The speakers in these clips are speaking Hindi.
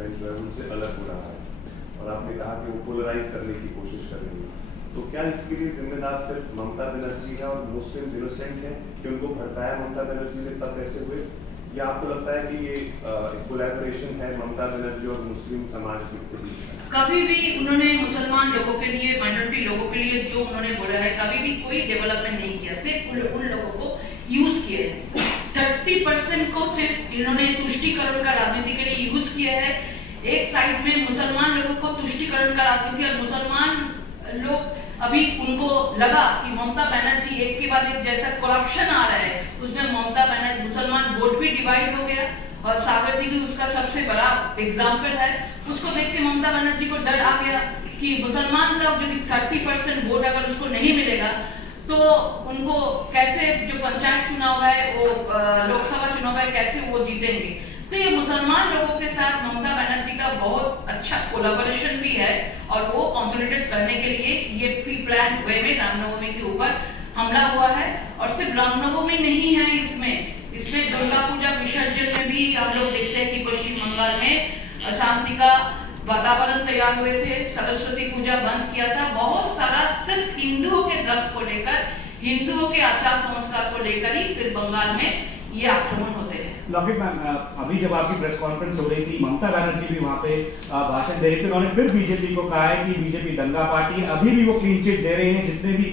डेवलपमेंट जो है उनसे अलग हो रहा है, और आपने कहा कि वो पोलराइज करने की कोशिश कर रही है, तो क्या इसके लिए जिम्मेदार सिर्फ ममता बनर्जी है और मुस्लिम इनोसेंट है कि उनको भड़काया ममता बनर्जी ने तब ऐसे हुए, या आपको लगता है कि ये कोलैबोरेशन है ममता बनर्जी और मुस्लिम समाज के बीच? कभी भी उन्होंने मुसलमान लोगों के लिए, माइनॉरिटी लोगों के लिए जो उन्होंने बोला है, कभी भी कोई डेवलपमेंट नहीं किया, सिर्फ उन लोगों को यूज किए हैं। 30% को सिर्फ इन्होंने तुष्टिकरण का राजनीति के लिए यूज किया है। एक साइड में मुसलमान लोगों को तुष्टिकरण का राजनीति, और मुसलमान लोग अभी उनको लगा कि ममता बनर्जी एक के बाद एक जैसा करप्शन आ रहा है, उसमें ममता बनर्जी मुसलमान वोट भी डिवाइड हो गया, और सागर दीदी उसका सबसे बड़ा एग्जाम्पल है। उसको देख के ममता बनर्जी को डर आ गया कि मुसलमान का यदि 30% वोट अगर उसको नहीं मिलेगा तो उनको कैसे, जो पंचायत चुनाव है वो लोकसभा चुनाव है, कैसे वो जीतेंगे। तो ये मुसलमान लोगों के साथ ममता बनर्जी का बहुत अच्छा कोलैबोरेशन भी है, और वो कंसोलिडेट करने के लिए ये प्री प्लान वे में रामनवमी के ऊपर हमला हुआ है। और सिर्फ रामनवमी नहीं है, इसमें दुर्गा पूजा विसर्जन में भी हम लोग देखते हैं कि पश्चिम बंगाल में अशांति का वातावरण तैयार हुए थे, सरस्वती पूजा बंद किया था, बहुत सारा सिर्फ हिंदुओं के धर्म को लेकर, हिंदुओं के आचार संस्कार को लेकर ही सिर्फ बंगाल में ये आक्रमण होते हैं। लॉकेट मैम, अभी जब आपकी प्रेस कॉन्फ्रेंस हो रही थी, ममता बनर्जी भी वहाँ पे भाषण दे रही थी, उन्होंने फिर बीजेपी को कहा है कि बीजेपी दंगा पार्टी, अभी भी वो क्लीन चिट दे रही है, जितने भी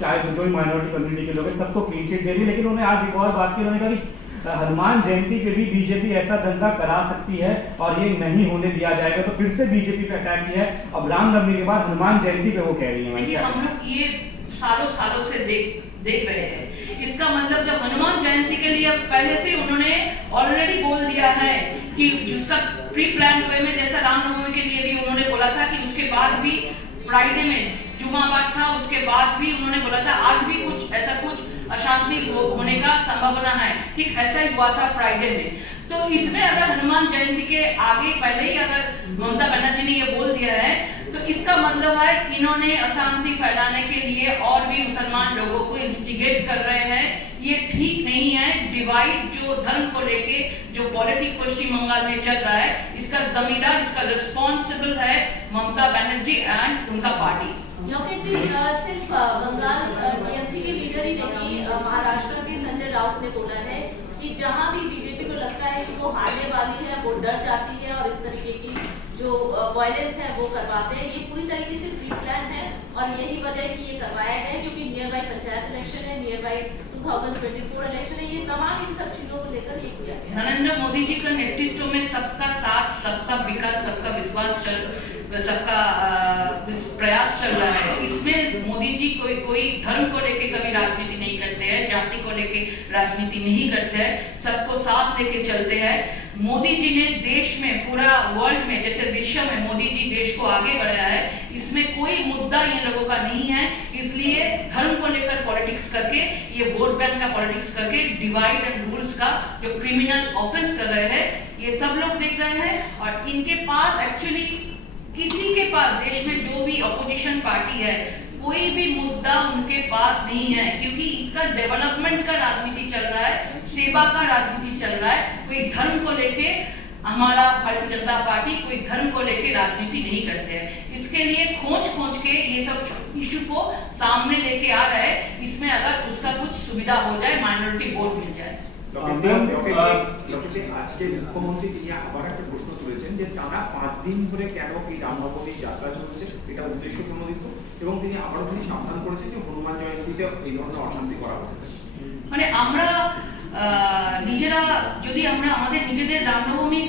चाहे जो भी माइनॉरिटी कम्युनिटी के लोग हैं सबको क्लीन चिट दे रही है। लेकिन उन्होंने आज एक और बात की, उन्होंने कहा कि हनुमान जयंती पे भी बीजेपी ऐसा दंगा करा सकती है और ये नहीं होने दिया जाएगा, तो फिर से बीजेपी पे अटैक किया है। अब रामनवमी के बाद हनुमान जयंती पे वो कह रही है। देखिए, हम लोग ये सालों से देख रहे हैं। इसका मतलब जब हनुमान जयंती के लिए पहले से उन्होंने ऑलरेडी बोल दिया है कि जिसका प्री प्लान वे में, जैसा रामनवमी के लिए भी उन्होंने बोला था कि उसके बाद भी फ्राइडे में जुमाबाद था, उसके बाद भी उन्होंने बोला था आज भी कुछ ऐसा कुछ अशांति होने का संभावना है। ठीक ऐसा ही हुआ था फ्राइडे में। तो इसमें अगर हनुमान जयंती के आगे पहले ही अगर ममता बनर्जी ने ये बोल दिया है, तो इसका मतलब है इन्होंने अशांति फैलाने के लिए और भी मुसलमान लोगों को इंस्टिगेट कर रहे हैं। ये ठीक नहीं है। डिवाइड जो धर्म को लेके जो पॉलिटिक पश्चिम बंगाल में चल रहा है, इसका जमींदार, इसका रिस्पॉन्सिबल है ममता बनर्जी एंड उनका पार्टी। सिर्फ बंगाल टीएमसी के लीडर ही नहीं, महाराष्ट्र के संजय राउत ने बोला है कि जहां भी बीजेपी को लगता है कि वो हारने वाली है, वो डर जाती है और इस तरीके की जो वायलेंस है वो करवाते हैं। ये पूरी तरीके से प्री प्लान है, और यही वजह है कि ये करवाया गया है, क्योंकि नियर बाई पंचायत इलेक्शन है, नियर बाई 2024 इलेक्शन है। ये तमाम इन सब चीजों को लेकर ये किया गया। नरेंद्र मोदी जी का नेतृत्व में सबका साथ, सबका विकास, सबका विश्वास सबका प्रयास चल रहा है। इसमें मोदी जी कोई धर्म को लेके कभी राजनीति नहीं करते हैं, जाति को लेके राजनीति नहीं करते हैं, सबको साथ लेके चलते हैं। मोदी जी ने देश में, पूरा वर्ल्ड में, जैसे विश्व में मोदी जी देश को आगे बढ़ाया है। इसमें कोई मुद्दा इन लोगों का नहीं है। इसलिए धर्म को लेकर पॉलिटिक्स करके, ये वोट बैंक का पॉलिटिक्स करके, डिवाइड एंड रूल्स का जो क्रिमिनल ऑफेंस कर रहे हैं, ये सब लोग देख रहे हैं। और इनके पास एक्चुअली किसी के पास देश में जो भी अपोजिशन पार्टी है, कोई भी मुद्दा उनके पास नहीं है, क्योंकि इसका डेवलपमेंट का राजनीति चल रहा है, सेवा का राजनीति चल रहा है। कोई धर्म को लेके, हमारा भारतीय जनता पार्टी कोई धर्म को लेके राजनीति नहीं करते हैं। इसके लिए खोज के ये सब इशू को सामने लेके आ रहा है। इसमें अगर उसका कुछ सुविधा हो जाए, माइनॉरिटी वोट मिल जाए। আজকে মুখ্যমন্ত্রী তিনি আবার একটা প্রশ্ন তুলেছেন যে টানা 5 দিন ধরে কেন এই রামনবমী যাত্রা চলছে, এটা উদ্দেশ্য প্রণোদিত, এবং তিনি আবারও তিনি সাবধান করেছেন যে হনুমান জয়ন্তীতে এই ধরনের অশান্তি করা হতে পারে। মানে আমরা নিজেরা যদি আমরা আমাদের নিজেদের রামনবমী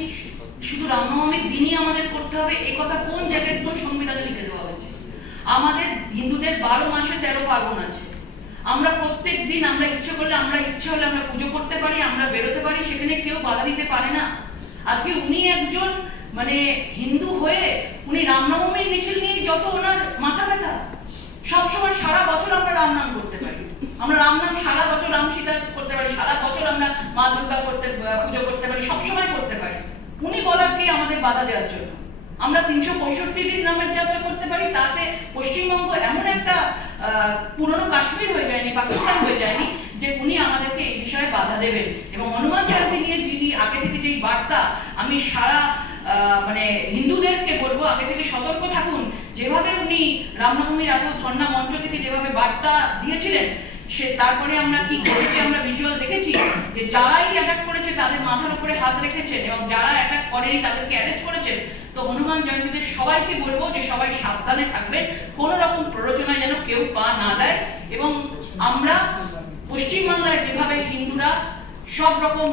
শুধু রামনবমীর দিনই আমাদের করতে হবে, এই কথা কোন জায়গায় কোন সংবিধানে লিখে দেওয়া হয়েছে? আমাদের হিন্দুদের 12 মাসে 13 পার্বণ আছে। আমরা প্রত্যেক দিন আমরা ইচ্ছে হলে আমরা পুজো করতে পারি, আমরা বেরোতে পারি, সেখানে কেউ বাধা দিতে পারে না। আজকে উনি একজন মানে হিন্দু হয়ে উনি রামনবমীর মিছিল নিয়ে যত ওনার মাথা ব্যথা, সবসময় সারা বছর আমরা রাম নাম করতে পারি, আমরা রাম নাম সারা বছর, রাম সীতা করতে পারি, সারা বছর আমরা মা দুর্গা পুজো করতে পারি, সবসময় করতে পারি। উনি বলার কি আমাদের বাধা দেওয়ার জন্য? আমরা 365 দিন নামের যাত্রা করতে পারি। তাতে পশ্চিমবঙ্গ এমন একটা পুরনো কাশ্মীর হয়ে যায়নি, পাকিস্তান হয়ে যায়নি যে উনি আমাদেরকে এই বিষয়ে বাধা দেবেন। এবং হনুমান জয়ন্তী নিয়ে যিনি আগে থেকে যেই বার্তা আমি সারা মানে হিন্দুদেরকে বলবো আগে থেকে সতর্ক থাকুন। যেভাবে উনি রামনবমীর আগে ধর্ণা মঞ্চ থেকে যেভাবে বার্তা দিয়েছিলেন, সে তারপরে আমরা কি করেছি, আমরা ভিজুয়াল দেখেছি যে যারাই অ্যাটাক করেছে তাদের মাথার উপরে হাত রেখেছেন এবং যারা অ্যাটাক করেনি তাদেরকে অ্যারেস্ট করেছেন। তো হনুমান জয়ন্তীতে সবাইকে বলবো যে সবাই সাবধানে থাকবেন, কোনো রকম প্ররোচনায় যেন কেউ পা না দেয়। এবং আমরা পশ্চিমবাংলায় যেভাবে হিন্দুরা সব রকম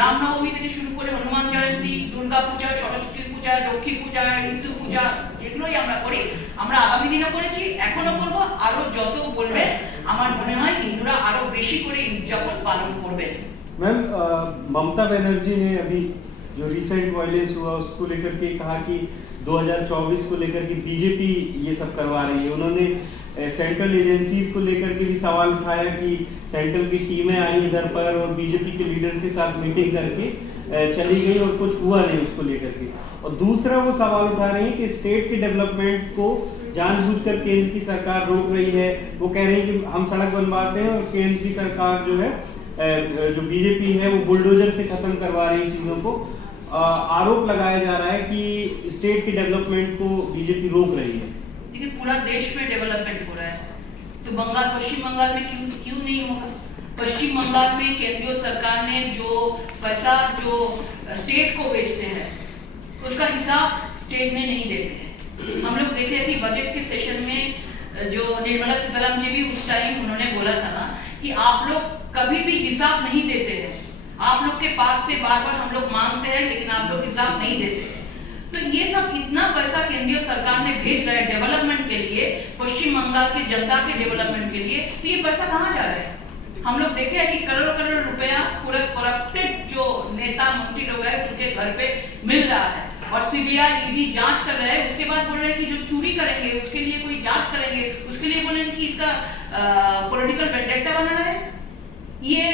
রামনবমী থেকে শুরু করে হনুমান জয়ন্তী, দুর্গা পূজা, সরস্বতী পূজা, লক্ষ্মী পূজা, ঋতু পূজা, যেগুলোই আমরা করি, আমরা আগামী দিনও করেছি, এখনো করবো, আরো যত বলবে আমার মনে হয় হিন্দুরা আরো বেশি করে উদযাপন পালন করবেন। मैम, ममता बनर्जी ने अभी जो रिसेंट वायलेंस हुआ उसको लेकर के कहा कि 2024 को लेकर के बीजेपी ये सब करवा रही है। उन्होंने सेंट्रल एजेंसीज को लेकर के भी सवाल उठाया कि सेंट्रल की टीमें आई इधर पर और बीजेपी के लीडर्स के साथ मीटिंग करके चली गई और कुछ हुआ नहीं उसको लेकर के। और दूसरा वो सवाल उठा रही है कि स्टेट के डेवलपमेंट को जानबूझकर केंद्र की सरकार रोक रही है। वो कह रही है कि हम सड़क बनवाते हैं और केंद्र की सरकार जो है, जो बीजेपी है, वो बुलडोजर से खत्म करवा रही है चीजों को। आरोप लगाया जा रहा है कि स्टेट के डेवलपमेंट को बीजेपी रोक रही है। देखिए, पूरा देश में डेवलपमेंट हो रहा है, तो पश्चिम बंगाल में क्यों नहीं होगा? पश्चिम बंगाल में केंद्रीय सरकार ने जो पैसा जो स्टेट को बेचते हैं उसका हिसाब स्टेट में नहीं देते हैं। हम लोग देखे कि बजट के सेशन में जो निर्मला सीतारमण जी भी उस टाइम उन्होंने बोला था ना कि आप लोग कभी भी हिसाब नहीं देते हैं, आप लोग के पास से बार बार हम लोग मांगते हैं लेकिन आप लोग हिसाब नहीं देते हैं। तो ये सब इतना पैसा केंद्रीय सरकार ने भेज रहा है डेवलपमेंट के लिए, पश्चिम बंगाल के जनता के डेवलपमेंट के लिए, तो ये पैसा कहाँ जा रहा है? हम लोग देखे हैं कि करोड़ करोड़ रुपया पूरा करप्टेड जो नेता मंत्री लोग हैं उनके घर पे मिल रहा है और सीबीआई ईडी जांच कर रहे हैं। उसके बाद बोल रहे हैं कि जो चोरी करेंगे उसके लिए कोई जांच करेंगे, उसके लिए बोल रहे हैं कि इसका पॉलिटिकल वेंडेटा बनाना है। ये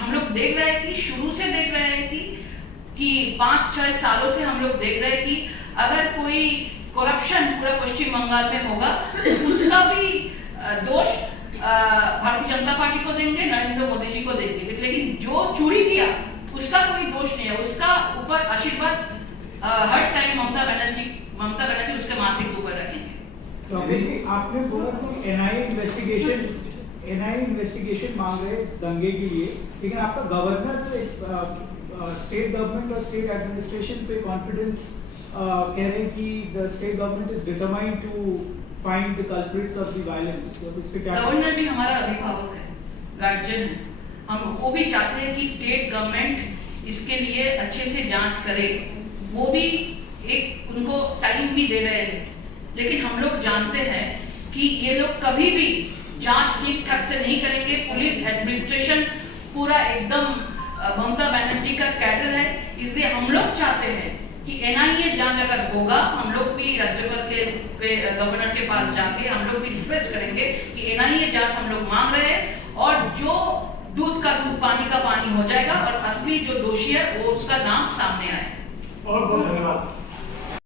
हम लोग देख रहे हैं कि शुरू से देख रहे हैं कि 5-6 सालों से हम लोग देख रहे हैं कि अगर कोई करप्शन पूरा पश्चिम बंगाल में होगा तो उसका भी दोष भारतीय जनता पार्टी को देंगे, नरेंद्र मोदी जी को देंगे, लेकिन जो चोरी किया उसका कोई दोष नहीं है, उसका ऊपर आशीर्वाद हर टाइम ममता बनर्जी उसके माथे के ऊपर रखेंगे। तो आपने बोला कि एनआईए इन्वेस्टिगेशन मांग रहे हैं दंगे के लिए, लेकिन आपका गवर्नर स्टेट गवर्नमेंट और स्टेट एडमिनिस्ट्रेशन पे कॉन्फिडेंस कह रहे हैं कि the state government is determined to find the culprits of the violence. तो इस पे क्या? गवर्नर भी हमारा अभिभावक है, गार्जियन है, हम वो भी चाहते हैं कि स्टेट गवर्नमेंट इसके लिए अच्छे से जांच करे, वो भी एक उनको टाइम भी दे रहे हैं, लेकिन हम लोग जानते हैं कि ये लोग कभी भी जांच ठीक ठाक से नहीं करेंगे। पुलिस एडमिनिस्ट्रेशन पूरा एकदम ममता बनर्जी का कैडर है, इसलिए हम लोग चाहते हैं कि एनआईए जांच अगर होगा, हम लोग भी राज्यपाल के गवर्नर के पास जाके हम लोग भी रिक्वेस्ट करेंगे कि एनआईए जांच हम लोग मांग रहे हैं और जो दूध का दूध पानी का पानी हो जाएगा और असली जो दोषी है वो उसका नाम सामने आए। और बहुत धन्यवाद।